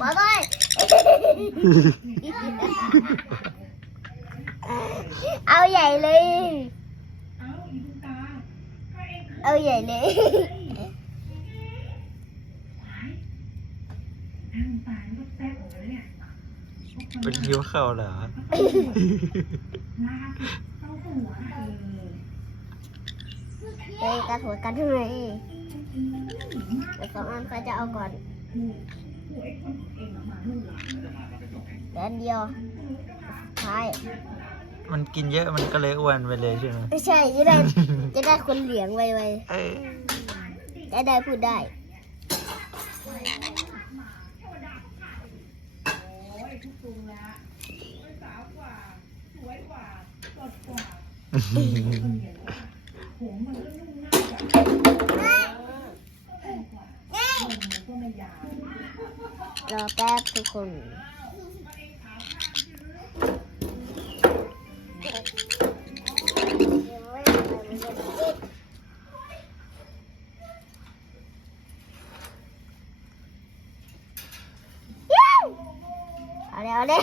มาเลยเอาใหญ่เลยเอาใหญ่เลยเป็นหิวข้าวเหรอเฮ้ยกระถั่วกันทำไมเดี๋ยว2 อันใครจะเอาก่อนเดี๋ยวอันเดียวใช่ มันกินเยอะมันก็เลยอ้วนไปเลยใช่ไหม ไม่ใช่จะได้คนเหลียงไวๆจะได้พูดได้รอแป๊บทุกคนเอาเร็ว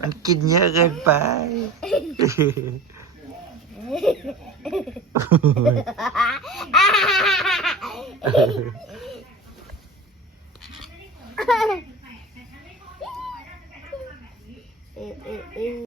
มันกินเยอะเกินไป